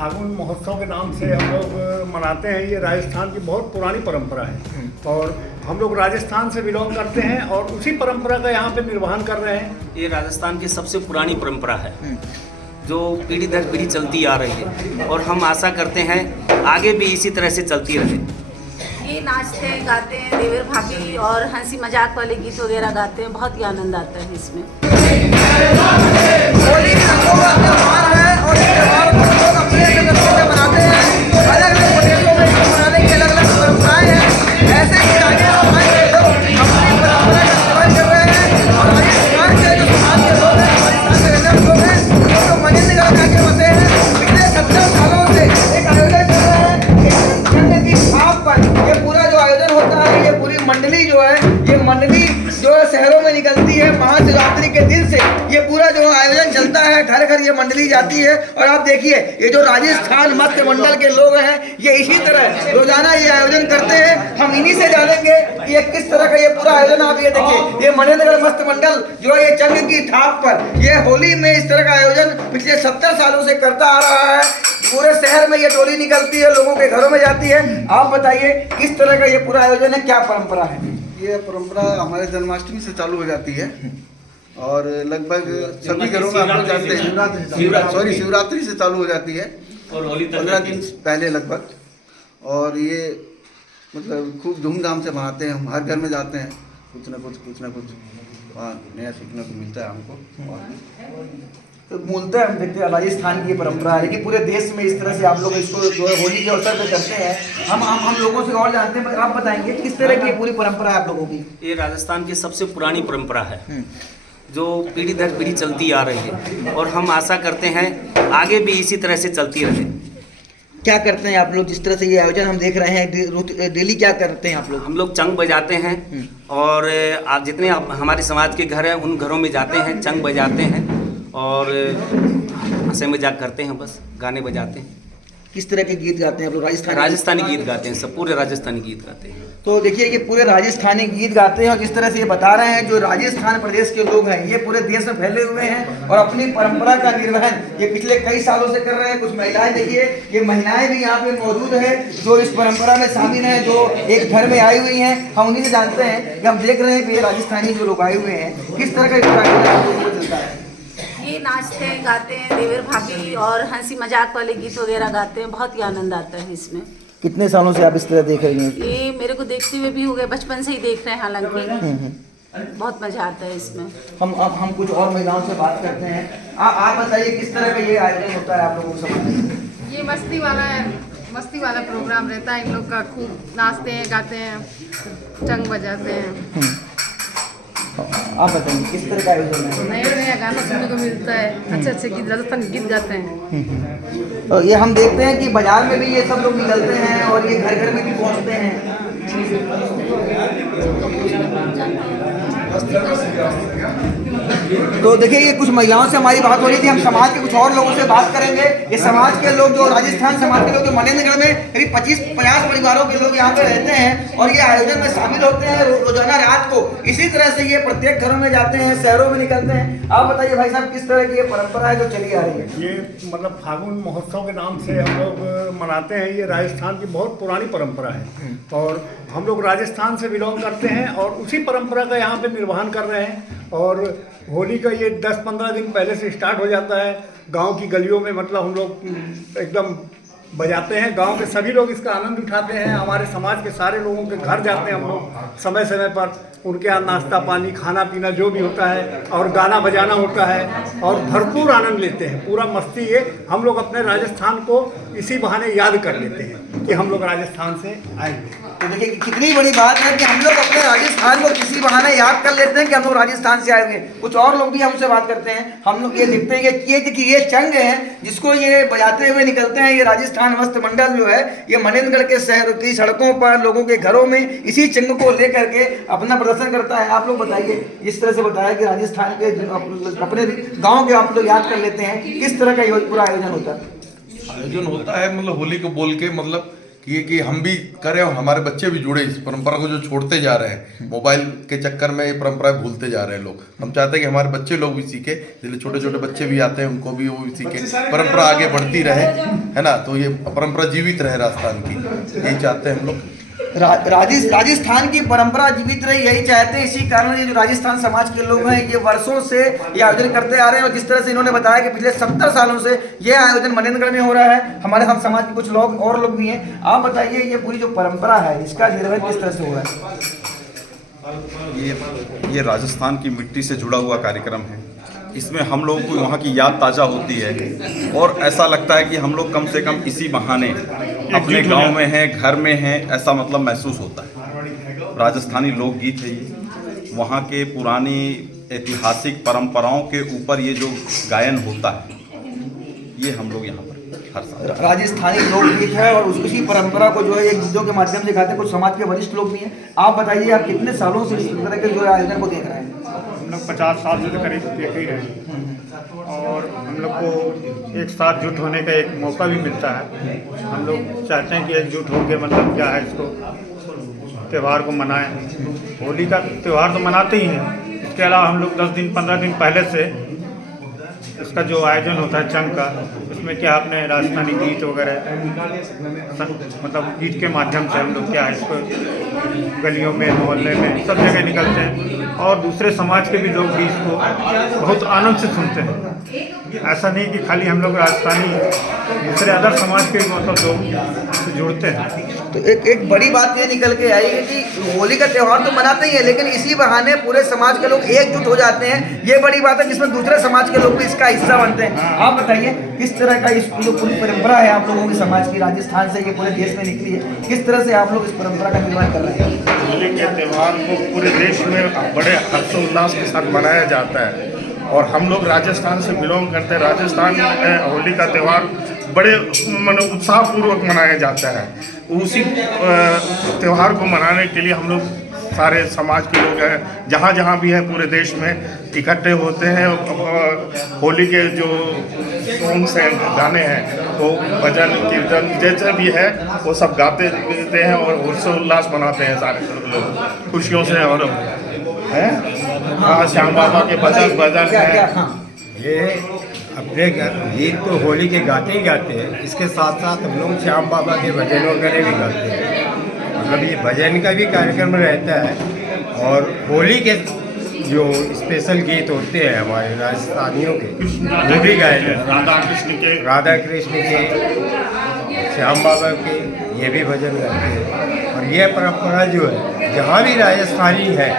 फागुन महोत्सव के नाम से हम लोग मनाते हैं। ये राजस्थान की बहुत पुरानी परंपरा है और हम लोग राजस्थान से बिलोंग करते हैं और उसी परंपरा का यहाँ पे निर्वहन कर रहे हैं। ये राजस्थान की सबसे पुरानी परंपरा है जो पीढ़ी दर पीढ़ी चलती आ रही है और हम आशा करते हैं आगे भी इसी तरह से चलती रहे। ये नाचते हैं, गाते हैं, देवर भाभी और हंसी मजाक वाले गीत वगैरह गाते हैं। बहुत ही आनंद आता है इसमें। होली रंगों का त्योहार है और इस त्योहार को लोग अपने तरीके से मनाते हैं। अलग अलग प्रदेशों में इसको मनाने की अलग अलग परंपराएं हैं। ऐसे ही राजस्थान के लोग अपनी परंपरा का सेवन कर रहे हैं और राजस्थान के जो समाज के लोग हैं, राजस्थान के रहने लोग हैं, वो तो मनेंद्रगढ़ में आके बसे हैं। पिछले 70 सालों से एक आयोजन कर रहे हैं। ठंड की छाप पर ये पूरा जो आयोजन होता है, ये पूरी मंडली जो है, ये मंडली जो शहरों में निकलती है महाशिवरात्रि के दिन से ये पूरा जो आयोजन चलता है। घर घर ये मंडली जाती है और आप देखिए ये जो राजस्थान मत्स्य मंडल के लोग हैं ये इसी तरह रोजाना ये आयोजन करते हैं। हम इन्हीं से जानेंगे कि ये किस तरह का ये पूरा आयोजन। आप ये देखिए ये मनेंद्रगढ़ मत्स्य मंडल जो है ये चंग की ठाप पर ये होली में इस तरह का आयोजन पिछले 70 सालों से करता आ रहा है। पूरे शहर में ये टोली निकलती है, लोगों के घरों में जाती है। आप बताइए किस तरह का ये पूरा आयोजन है, क्या परंपरा है? ये परंपरा हमारे जन्माष्टमी से चालू हो जाती है और लगभग सभी घरों में आप लोग जानते हैं शिवरात्रि से चालू हो जाती है और होली 15 दिन पहले लगभग। और ये मतलब खूब धूमधाम से मनाते हैं। हम हर घर में जाते हैं, कुछ ना कुछ वहाँ नया सीखने को मिलता है हमको। तो मूलतः हम देखते हैं राजस्थान की परंपरा है कि पूरे देश में इस तरह से आप लोग इसको जो है होली के अवसर पे करते हैं। हम लोगों से और जानते हैं, पर आप बताएंगे किस तरह की पूरी परंपरा है आप लोगों की? ये राजस्थान की सबसे पुरानी परंपरा है जो पीढ़ी दर पीढ़ी चलती आ रही है और हम आशा करते हैं आगे भी इसी तरह से चलती रहे। क्या करते हैं आप लोग जिस तरह से ये आयोजन हम देख रहे हैं डेली क्या करते हैं आप लोग? हम लोग चंग बजाते हैं और आप जितने हमारे समाज के घर हैं उन घरों में जाते हैं, चंग बजाते हैं और हंसी मजाक करते हैं, बस गाने बजाते हैं। किस तरह के गीत गाते हैं आप लोग? राजस्थानी गीत गाते हैं, सब पूरे राजस्थानी गीत गाते हैं। तो देखिए ये पूरे राजस्थानी गीत गाते हैं और जिस तरह से ये बता रहे हैं जो राजस्थान प्रदेश के लोग हैं ये पूरे देश में फैले हुए हैं और अपनी परंपरा का निर्वहन ये पिछले कई सालों से कर रहे हैं। कुछ महिलाएं देखिए, ये महिलाएं भी यहाँ पे मौजूद है जो इस परंपरा में शामिल हैं, जो एक घर में आई हुई हैं। हम उन्हीं से जानते हैं कि हम देख रहे हैं कि ये राजस्थानी जो लोग आए हुए हैं किस तरह का चलता है। ये नाचते हैं, गाते हैं, देवर भाभी और हंसी मजाक वाले गीत वगैरह गाते हैं। बहुत ही आनंद आता है इसमें। कितने सालों से आप इस तरह देख रही हैं? ये मेरे को देखते हुए भी हो गए, बचपन से ही देख रहे हैं। हालांकि बहुत मजा आता है इसमें। हम कुछ और महिलाओं से बात करते हैं। आप बताइए किस तरह का ये आयोजन होता है आप लोगों को समाज? ये मस्ती वाला प्रोग्राम रहता है इन लोग का। खूब नाचते हैं, गाते हैं, चंग बजाते हैं। आप बताइए किस तरह का आयोजन है? नया गाना सुनने को मिलता है, अच्छे गीत राजस्थानी गीत गाते हैं। तो ये हम देखते हैं कि बाजार में भी ये सब लोग निकलते हैं और ये घर घर में भी पहुंचते हैं। तो देखिए ये कुछ महिलाओं से हमारी बात हो रही थी। हम समाज के कुछ और लोगों से बात करेंगे। ये समाज के लोग जो राजस्थान समाज के लोग जो मनेंद्रगढ़ में करीब 25-50 परिवारों के लोग यहाँ पे रहते हैं और ये आयोजन में शामिल होते हैं रोजाना रात को। इसी तरह से ये प्रत्येक घरों में जाते हैं, शहरों में निकलते हैं। आप बताइए भाई साहब किस तरह की ये परंपरा है जो चली आ रही है? ये मतलब फागुन महोत्सव के नाम से हम लोग मनाते हैं। ये राजस्थान की बहुत पुरानी परंपरा है और हम लोग राजस्थान से बिलोंग करते हैं और उसी परंपरा का यहाँ पे निर्वहन कर रहे हैं। और होली का ये 10-15 दिन पहले से स्टार्ट हो जाता है। गांव की गलियों में मतलब हम लोग एकदम बजाते हैं। गांव के सभी लोग इसका आनंद उठाते हैं। हमारे समाज के सारे लोगों के घर जाते हैं हम लोग समय समय पर। उनके यहाँ नाश्ता पानी खाना पीना जो भी होता है और गाना बजाना होता है और भरपूर आनंद लेते हैं। पूरा मस्ती ये हम लोग अपने राजस्थान को इसी बहाने याद कर लेते हैं कि हम लोग राजस्थान से आए हैं। तो देखिए कितनी बड़ी बात है कि हम लोग अपने राजस्थान को किसी बहाने याद कर लेते हैं कि हम लोग राजस्थान से आए हुए हैं। कुछ और लोग भी हमसे बात करते हैं। हम लोग ये देखते हैं कि ये चंग है जिसको ये बजाते हुए निकलते हैं। ये राजस्थान मत्स्य मंडल जो है ये मनेंद्रगढ़ के शहर की सड़कों पर लोगों के घरों में इसी चंग को लेकर के अपना प्रदर्शन करता है। आप लोग बताइए, इस तरह से बताया कि राजस्थान के अपने गाँव के आप लोग याद कर लेते हैं, किस तरह का पूरा आयोजन होता है? आयोजन होता है मतलब होली को बोल के मतलब कि हम भी करें और हमारे बच्चे भी जुड़े इस परंपरा को, जो छोड़ते जा रहे हैं मोबाइल के चक्कर में, ये परंपराएं भूलते जा रहे हैं लोग। हम चाहते हैं कि हमारे बच्चे लोग भी सीखे, इसलिए छोटे छोटे बच्चे भी आते हैं, उनको भी वो भी सीखे, परंपरा आगे बढ़ती रहे, है ना। तो ये परंपरा जीवित रहे राजस्थान की, यही चाहते हैं हम लोग। राजस्थान की परंपरा जीवित रही, यही चाहते हैं। इसी कारण ये जो राजस्थान समाज के लोग हैं, ये वर्षों से ये आयोजन करते आ रहे हैं। और जिस तरह से इन्होंने बताया कि पिछले 70 सालों से ये आयोजन मनेन्द्रगढ़ में हो रहा है। हमारे साथ समाज के कुछ लोग और लोग भी हैं। आप बताइए, ये पूरी जो परंपरा है, इसका निर्वहन किस तरह से हो रहा है? ये राजस्थान की मिट्टी से जुड़ा हुआ कार्यक्रम है। इसमें हम लोगों को वहाँ की याद ताज़ा होती है और ऐसा लगता है कि हम लोग कम से कम इसी बहाने अपने गांव में हैं, घर में हैं, ऐसा मतलब महसूस होता है। राजस्थानी लोकगीत है ये, वहाँ के पुरानी ऐतिहासिक परंपराओं के ऊपर ये जो गायन होता है, ये हम लोग यहाँ पर हर साल राजस्थानी लोकगीत है और उसी परंपरा को जो है एक गीतों के माध्यम से गाते हैं। कुछ समाज के वरिष्ठ लोग भी हैं। आप बताइए, आप कितने सालों से इस तरह के जो आयोजन को देख रहे हैं? हम लोग 50 साल से करीब देख ही रहे हैं और हम लोग को एक साथ जुट होने का एक मौका भी मिलता है। हम लोग चाहते हैं कि एकजुट होकर मतलब क्या है, इसको त्यौहार को मनाएं। होली का त्यौहार तो मनाते ही हैं, इसके अलावा हम लोग 10 दिन 15 दिन पहले से इसका जो आयोजन होता है चंग का, इसमें क्या अपने राजस्थानी गीत वगैरह मतलब गीत के माध्यम से हम लोग क्या है इसको गलियों में, मोहल्ले में, सब जगह निकलते हैं और दूसरे समाज के भी लोग भी इसको बहुत आनंद से सुनते हैं। ऐसा नहीं कि खाली हम लोग राजस्थानी, दूसरे अदर समाज के भी मतलब लोग जुड़ते हैं। तो एक बड़ी बात ये निकल के आई है कि होली का त्यौहार तो मनाते ही है, लेकिन इसी बहाने पूरे समाज के लोग एकजुट हो जाते हैं। ये बड़ी बात है, जिसमें दूसरे समाज के लोग भी इसका हिस्सा बनते हैं। आप बताइए, किस तरह का इस जो पूरी परंपरा है आप लोगों की समाज की, राजस्थान से ये पूरे देश में निकली है, किस तरह से आप लोग इस परंपरा का निर्माण कर रहे हैं? होली के त्यौहार को पूरे देश में बड़े हर्षोल्लास के साथ मनाया जाता है और हम लोग राजस्थान से बिलोंग करते हैं। राजस्थान में होली का त्यौहार बड़े उत्साहपूर्वक मनाया जाता है। उसी त्यौहार को मनाने के लिए हम लोग सारे समाज के लोग हैं, जहाँ जहाँ भी हैं पूरे देश में इकट्ठे होते हैं। होली के जो सॉन्ग्स हैं, गाने हैं, वो भजन कीर्तन जैसे भी है वो सब गाते रहते हैं और हर्षोल्लास मनाते हैं सारे लोग खुशियों से। और है हाँ, श्याम बाबा के भजन है। ये अपने गीत तो होली के गाते ही गाते हैं, इसके साथ साथ हम लोग श्याम बाबा के भजन वगैरह भी गाते हैं। मतलब ये भजन का भी कार्यक्रम रहता है और होली के जो स्पेशल गीत होते हैं हमारे राजस्थानियों के, वो भी गाए हैं। राधा कृष्ण के, श्याम बाबा के, ये भी भजन गाते हैं। और ये परंपरा जो है, जहाँ भी राजस्थानी है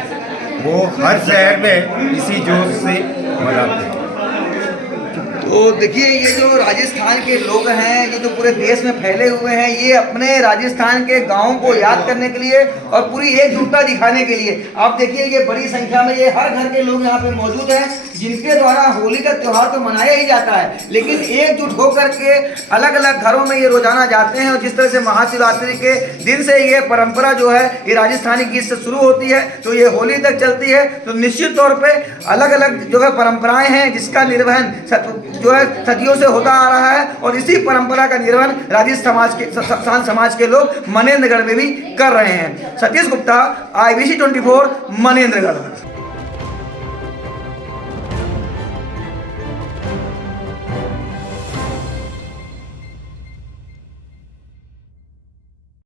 वो हर शहर में इसी जोश से मनाते हैं। तो देखिए, ये जो राजस्थान के लोग हैं, ये जो पूरे देश में फैले हुए हैं, ये अपने राजस्थान के गाँव को याद करने के लिए और पूरी एकजुटता दिखाने के लिए, आप देखिए ये बड़ी संख्या में ये हर घर के लोग यहाँ पे मौजूद हैं, जिनके द्वारा होली का त्यौहार तो मनाया ही जाता है, लेकिन एकजुट होकर के अलग अलग घरों में ये रोजाना जाते हैं। और जिस तरह से महाशिवरात्रि के दिन से ये परंपरा जो है, ये राजस्थानी गीत से शुरू होती है तो ये होली तक चलती है। तो निश्चित तौर पे अलग अलग जो है परंपराएं हैं, जिसका निर्वहन जो है सदियों से होता आ रहा है और इसी परंपरा का निर्वहन राजस्थान समाज के लोग मनेन्द्रगढ़ में भी कर रहे हैं। सतीश गुप्ता, IBC 24, मनेन्द्रगढ़।